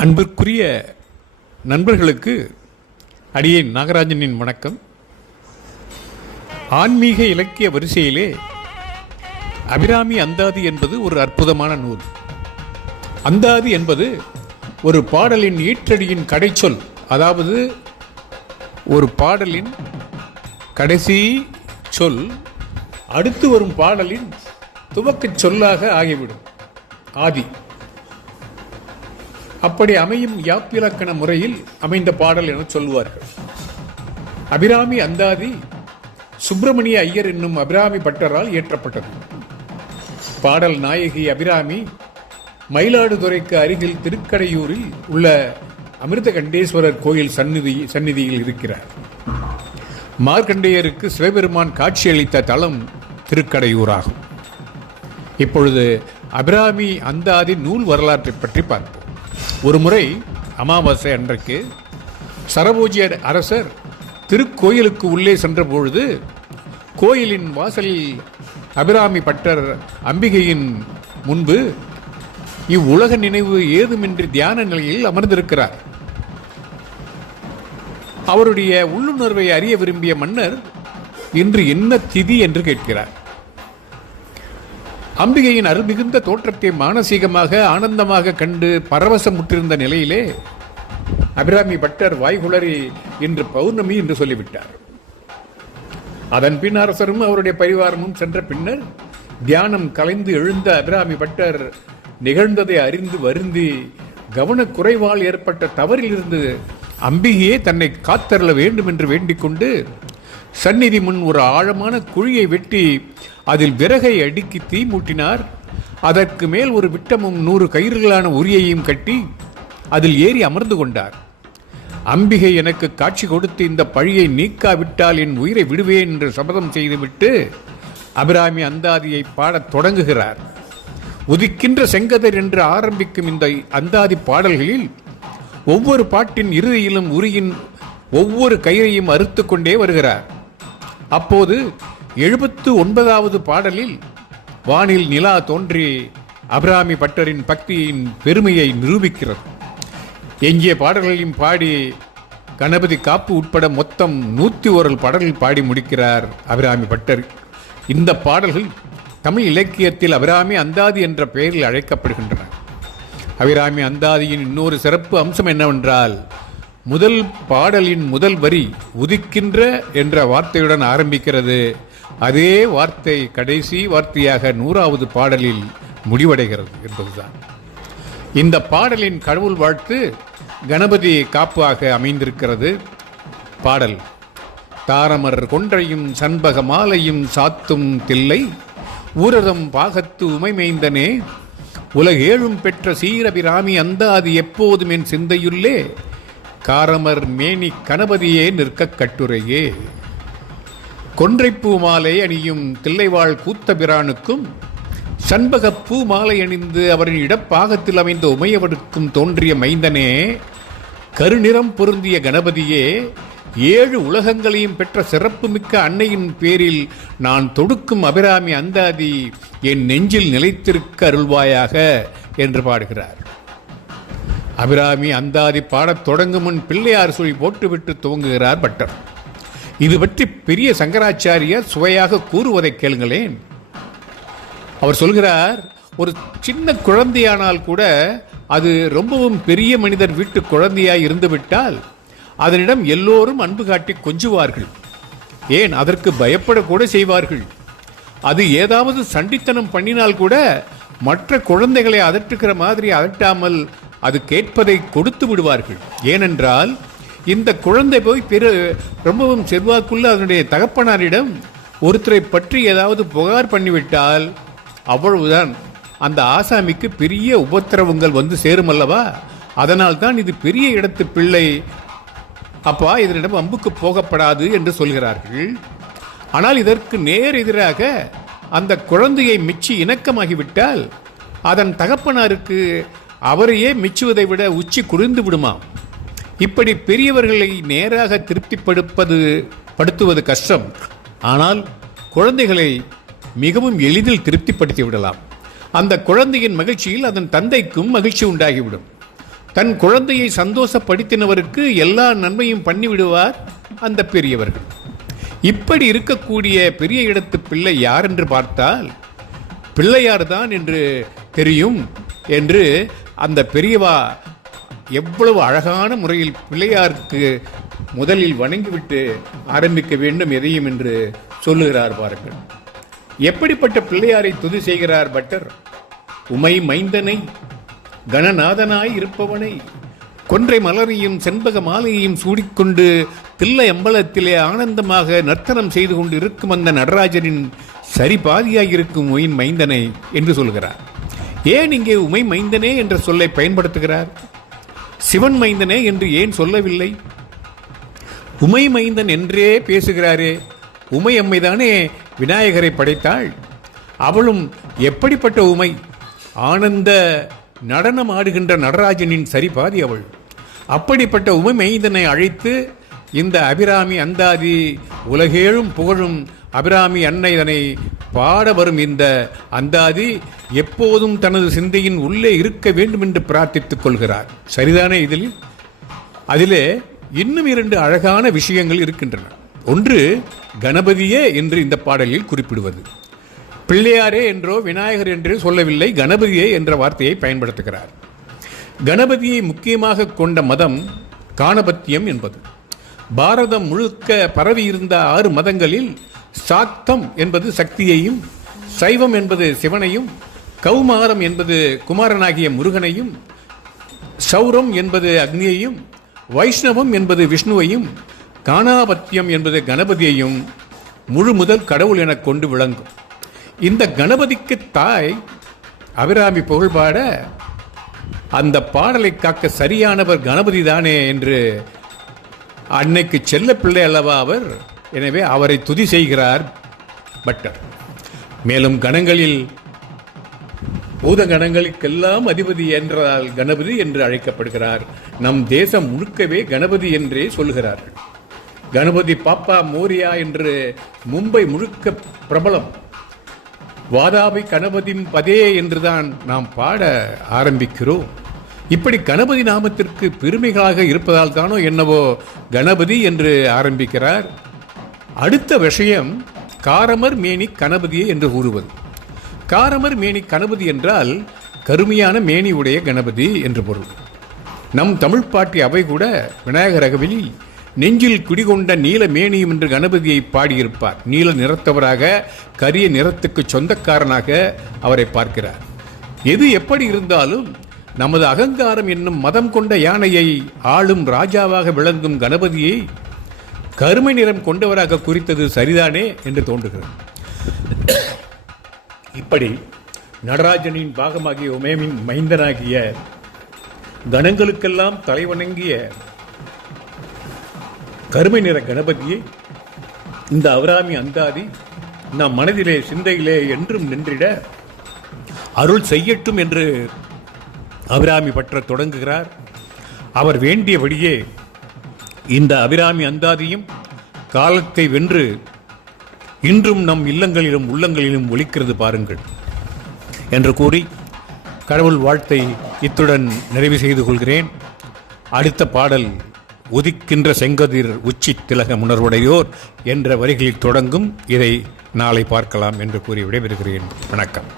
அன்பிற்குரிய நண்பர்களுக்கு அடியேன் நாகராஜனின் வணக்கம். ஆன்மீக இலக்கிய வரிசையிலே அபிராமி அந்தாதி என்பது ஒரு அற்புதமான நூல். அந்தாதி என்பது ஒரு பாடலின் ஈற்றடியின் கடைச்சொல், அதாவது ஒரு பாடலின் கடைசி சொல் அடுத்து வரும் பாடலின் துவக்கச் சொல்லாக ஆகிவிடும். ஆதி அப்படி அமையும் யாப்பிலக்கண முறையில் அமைந்த பாடல் என சொல்லுவார்கள். அபிராமி அந்தாதி சுப்பிரமணிய ஐயர் என்னும் அபிராமி பட்டரால் இயற்றப்பட்டது. பாடல் நாயகி அபிராமி மயிலாடுதுறைக்கு அருகில் திருக்கடையூரில் உள்ள அமிர்தகண்டேஸ்வரர் கோயில் சந்நிதியில் இருக்கிறார். மார்க்கண்டேயருக்கு சிவபெருமான் காட்சியளித்த தலம் திருக்கடையூராகும். இப்பொழுது அபிராமி அந்தாதி நூல் வரலாற்றை பற்றி பார்ப்போம். ஒரு முறை அமாவாசை அன்றைக்கு சரபோஜிய அரசர் திருக்கோயிலுக்கு உள்ளே சென்றபொழுது கோயிலின் வாசலில் அபிராமி பட்டர் அம்பிகையின் முன்பு இவ்வுலக நினைவு ஏதுமின்றி தியான நிலையில் அமர்ந்திருக்கிறார். அவருடைய உள்ளுணர்வை அறிய விரும்பிய மன்னர் இன்று என்ன திதி என்று கேட்கிறார். அம்பிகையின் அருள் மிகுந்த தோற்றத்தை மானசீகமாக ஆனந்தமாக கண்டு பரவசமுற்றிருந்த நிலையிலே அபிராமி பட்டர் வாய்குளறி இன்று பௌர்ணமி என்று சொல்லிவிட்டார். அதன் பின் அரசரும் அவருடைய பரிவாரமும் சென்ற பின்னர் தியானம் கலைந்து எழுந்த அபிராமி பட்டர் நிகழ்ந்ததை அறிந்து வருந்தி கவனக்குறைவால் ஏற்பட்ட தவறிலிருந்து அம்பிகையே தன்னை காத்தருள வேண்டும் என்று வேண்டிக் கொண்டு சந்நிதி முன் ஒரு ஆழமான குழியை வெட்டி அதில் விறகை அடுக்கி தீ மூட்டினார். அதற்கு மேல் ஒரு விட்டமும் 100 கயிறுகளான உரியையும் கட்டி அதில் ஏறி அமர்ந்து கொண்டார். அம்பிகை எனக்கு காட்சி கொடுத்து இந்த பழியை நீக்காவிட்டால் என் உயிரை விடுவேன் என்று சபதம் செய்துவிட்டு அபிராமி அந்தாதியை பாடத் தொடங்குகிறார். உதிக்கின்ற செங்கதிர் என்று ஆரம்பிக்கும் இந்த அந்தாதி பாடல்களில் ஒவ்வொரு பாட்டின் இறுதியிலும் உரியின் ஒவ்வொரு கயிறையும் அறுத்து கொண்டே வருகிறார். அப்போது 79வது பாடலில் வானில் நிலா தோன்றி அபிராமி பட்டரின் பக்தியின் பெருமையை நிரூபிக்கிறது. எஞ்சிய பாடல்களையும் பாடி கணபதி காப்பு உட்பட மொத்தம் 101 பாடல்கள் பாடி முடிக்கிறார் அபிராமி பட்டர். இந்த பாடல்கள் தமிழ் இலக்கியத்தில் அபிராமி அந்தாதி என்ற பெயரில் அழைக்கப்படுகின்றன. அபிராமி அந்தாதியின் இன்னொரு சிறப்பு அம்சம் என்னவென்றால், முதல் பாடலின் முதல் வரி உதிக்கின்ற என்ற வார்த்தையுடன் ஆரம்பிக்கிறது. அதே வார்த்தை கடைசி வார்த்தையாக 100வது பாடலில் முடிவடைகிறது என்பதுதான். இந்த பாடலின் கடவுள் வாழ்த்து கணபதி காப்பாக அமைந்திருக்கிறது. பாடல்: தாரமர் கொன்றையும் சண்பக மாலையும் சாத்தும் தில்லை ஊரதம் பாகத்து உமைமைந்தனே உலகேழும் பெற்ற சீரபிராமி அந்தாதி எப்போதும் என் சிந்தையுள்ளே காரமர் மேனி கணபதியே நிற்க கட்டுரையே. கொன்றைப்பூ மாலை அணியும் தில்லைவாழ் கூத்தபிரானுக்கும் சண்பகப்பூ மாலை அணிந்து அவரின் இடப்பாகத்தில் அமைந்த உமையவனுக்கும் தோன்றிய மைந்தனே, கருநிறம் பொருந்திய கணபதியே, 7 உலகங்களையும் பெற்ற சிறப்புமிக்க அன்னையின் பேரில் நான் தொடுக்கும் அபிராமி அந்தாதி என் நெஞ்சில் நிலைத்திருக்க அருள்வாயாக என்று பாடுகிறார். அபிராமி அந்தாதி பாடத் தொடங்கும் முன் பிள்ளையார் சுழி போட்டுவிட்டு துவங்குகிறார் பட்டர். இது பற்றி பெரிய சங்கராச்சாரியார் சுவையாக கூறுவதை கேளுங்களேன். அவர் சொல்கிறார், ஒரு சின்ன குழந்தையானால் கூட அது ரொம்பவும் பெரிய மனிதர் வீட்டு குழந்தையாய் இருந்துவிட்டால் அதனிடம் எல்லோரும் அன்பு காட்டி கொஞ்சுவார்கள். ஏன், அதற்கு பயப்படக்கூட செய்வார்கள். அது ஏதாவது சண்டித்தனம் பண்ணினால் கூட மற்ற குழந்தைகளை அதட்டுகிற மாதிரி அதட்டாமல் அது கேட்பதை கொடுத்து விடுவார்கள். ஏனென்றால் இந்த குழந்தை போய் ரொம்பவும் செல்வாக்குள்ள அதனுடைய தகப்பனாரிடம் ஒருத்தரை பற்றி ஏதாவது புகார் பண்ணிவிட்டால் அவ்வளவுதான், அந்த ஆசாமிக்கு பெரிய உபத்திரவங்கள் வந்து சேருமல்லவா. அதனால் தான் இது பெரிய இடத்து பிள்ளை, அப்பா இதனிடம் அம்புக்கு போகப்படாது என்று சொல்கிறார்கள். ஆனால் இதற்கு நேர் எதிராக அந்த குழந்தையை மிச்சி இணக்கமாகிவிட்டால் அதன் தகப்பனாருக்கு அவரையே மிச்சுவதை விட உச்சி குளிர்ந்து விடுமாம். இப்படி பெரியவர்களை நேராக திருப்திப்படுத்துவது கஷ்டம். ஆனால் குழந்தைகளை மிகவும் எளிதில் திருப்திப்படுத்தி விடலாம். அந்த குழந்தையின் மகிழ்ச்சியில் அதன் தந்தைக்கும் மகிழ்ச்சி உண்டாகிவிடும். தன் குழந்தையை சந்தோஷப்படுத்தினவருக்கு எல்லா நன்மையும் பண்ணிவிடுவார் அந்த பெரியவர்கள். இப்படி இருக்கக்கூடிய பெரிய இடத்து பிள்ளை யார் என்று பார்த்தால் பிள்ளையார் தான் என்று தெரியும் என்று அந்த பெரியவா எவ்வளவு அழகான முறையில் பிள்ளையாருக்கு முதலில் வணங்கிவிட்டு ஆரம்பிக்க வேண்டும் எதையும் என்று சொல்லுகிறார் பாருங்கள். எப்படிப்பட்ட பிள்ளையாரை துதி செய்கிறார் பட்டர்? உமை மைந்தனை, கணநாதனாய் இருப்பவனை, கொன்றை மலரையும் செண்பக மாலையையும் சூடிக்கொண்டு தில்லை அம்பலத்திலே ஆனந்தமாக நர்த்தனம் செய்து கொண்டு இருக்கும் அந்த நடராஜனின் சரிபாதியாயிருக்கும் உமை மைந்தனை என்று சொல்கிறார். ஏன் இங்கே உமை மைந்தனே என்ற சொல்லை பயன்படுத்துகிறார்? சிவன் மைந்தனே என்று ஏன் சொல்லவில்லை? உமை மைந்தன் என்றே பேசுகிறாரே. உமை அம்மைதானே விநாயகரை படைத்தாள். அவளும் எப்படிப்பட்ட உமை? ஆனந்த நடனம் ஆடுகின்ற நடராஜனின் சரிபாதி அவள். அப்படிப்பட்ட உமை மைந்தனை அழைத்து இந்த அபிராமி அந்தாதி உலகேழும் புகழும் அபிராமி அன்னைதனை பாட வரும் இந்த அந்தாதி எப்போதும் தனது சிந்தையின் உள்ளே இருக்க வேண்டும் என்று பிரார்த்தித்துக் கொள்கிறார். சரிதானே? அதிலே இன்னும் 2 அழகான விஷயங்கள் இருக்கின்றன. ஒன்று, கணபதியே என்று இந்த பாடலில் குறிப்பிடுவது. பிள்ளையாரே என்றோ விநாயகர் என்றோ சொல்லவில்லை, கணபதியே என்ற வார்த்தையை பயன்படுத்துகிறார். கணபதியை முக்கியமாக கொண்ட மதம் காணபத்தியம் என்பது. பாரதம் முழுக்க பரவி இருந்த 6 மதங்களில் சாக்தம் என்பது சக்தியையும், சைவம் என்பது சிவனையும், கௌமாரம் என்பது குமாரனாகிய முருகனையும், சௌரம் என்பது அக்னியையும், வைஷ்ணவம் என்பது விஷ்ணுவையும், காணாபத்தியம் என்பது கணபதியையும் முழு முதல் கடவுள் என கொண்டு விளங்கும். இந்த கணபதிக்கு தாய் அபிராமி புகழ்பாட அந்த பாடலை காக்க சரியானவர் கணபதி தானே என்று அன்னைக்கு செல்ல பிள்ளை அல்லவா அவர். எனவே அவரை துதி செய்கிறார் பட்டர். மேலும் கணங்களில் பூத கணங்களுக்கெல்லாம் அதிபதி என்றால் கணபதி என்று அழைக்கப்படுகிறார். நம் தேசம் முழுக்கவே கணபதி என்றே சொல்கிறார்கள். கணபதி பாப்பா மோரியா என்று மும்பை முழுக்க பிரபலம். வாதாபி கணபதியின் பதே என்றுதான் நாம் பாட ஆரம்பிக்கிறோம். இப்படி கணபதி நாமத்திற்கு பெருமைகளாக இருப்பதால் தானோ என்னவோ கணபதி என்று ஆரம்பிக்கிறார். அடுத்த விஷயம் காரமர் மேனி கணபதியே என்று கூறுவது. காரமர் மேனி கணபதி என்றால் கருமையான மேனி உடைய கணபதி என்று பொருள். நம் தமிழ் பாட்டி அவை கூட விநாயகர் அகவில் நெஞ்சில் குடிகொண்ட நீல மேனியும் என்று கணபதியை பாடியிருப்பார். நீல நிறத்தவராக, கரிய நிறத்துக்கு சொந்தக்காரனாக அவரை பார்க்கிறார். எது எப்படி இருந்தாலும் நமது அகங்காரம் என்னும் மதம் கொண்ட யானையை ஆளும் ராஜாவாக விளங்கும் கணபதியை கருமை நிறம் கொண்டவராக குறித்தது சரிதானே என்று தோன்றுகிறது. இப்படி நடராஜனின் பாகமாகிய உமையமின் மைந்தனாகிய கணங்களுக்கெல்லாம் தலைவணங்கிய கருமை நிற கணபதியை இந்த அபிராமி அந்தாதி நம் மனதிலே சிந்தையிலே என்றும் நின்றிட அருள் செய்யட்டும் என்று அபிராமி பட்டர் தொடங்குகிறார். அவர் வேண்டியபடியே இந்த அபிராமி அந்தாதியும் காலத்தை வென்று இன்றும் நம் இல்லங்களிலும் உள்ளங்களிலும் ஒலிக்கிறது பாருங்கள் என்று கூறி கடவுள் வாழ்த்தை இத்துடன் நிறைவு செய்து கொள்கிறேன். அடுத்த பாடல் உதிக்கின்ற செங்கதிர் உச்சி திலக உணர்வுடையோர் என்ற வரிகளில் தொடங்கும். இதை நாளை பார்க்கலாம் என்று கூறி விடைபெறுகிறேன். வணக்கம்.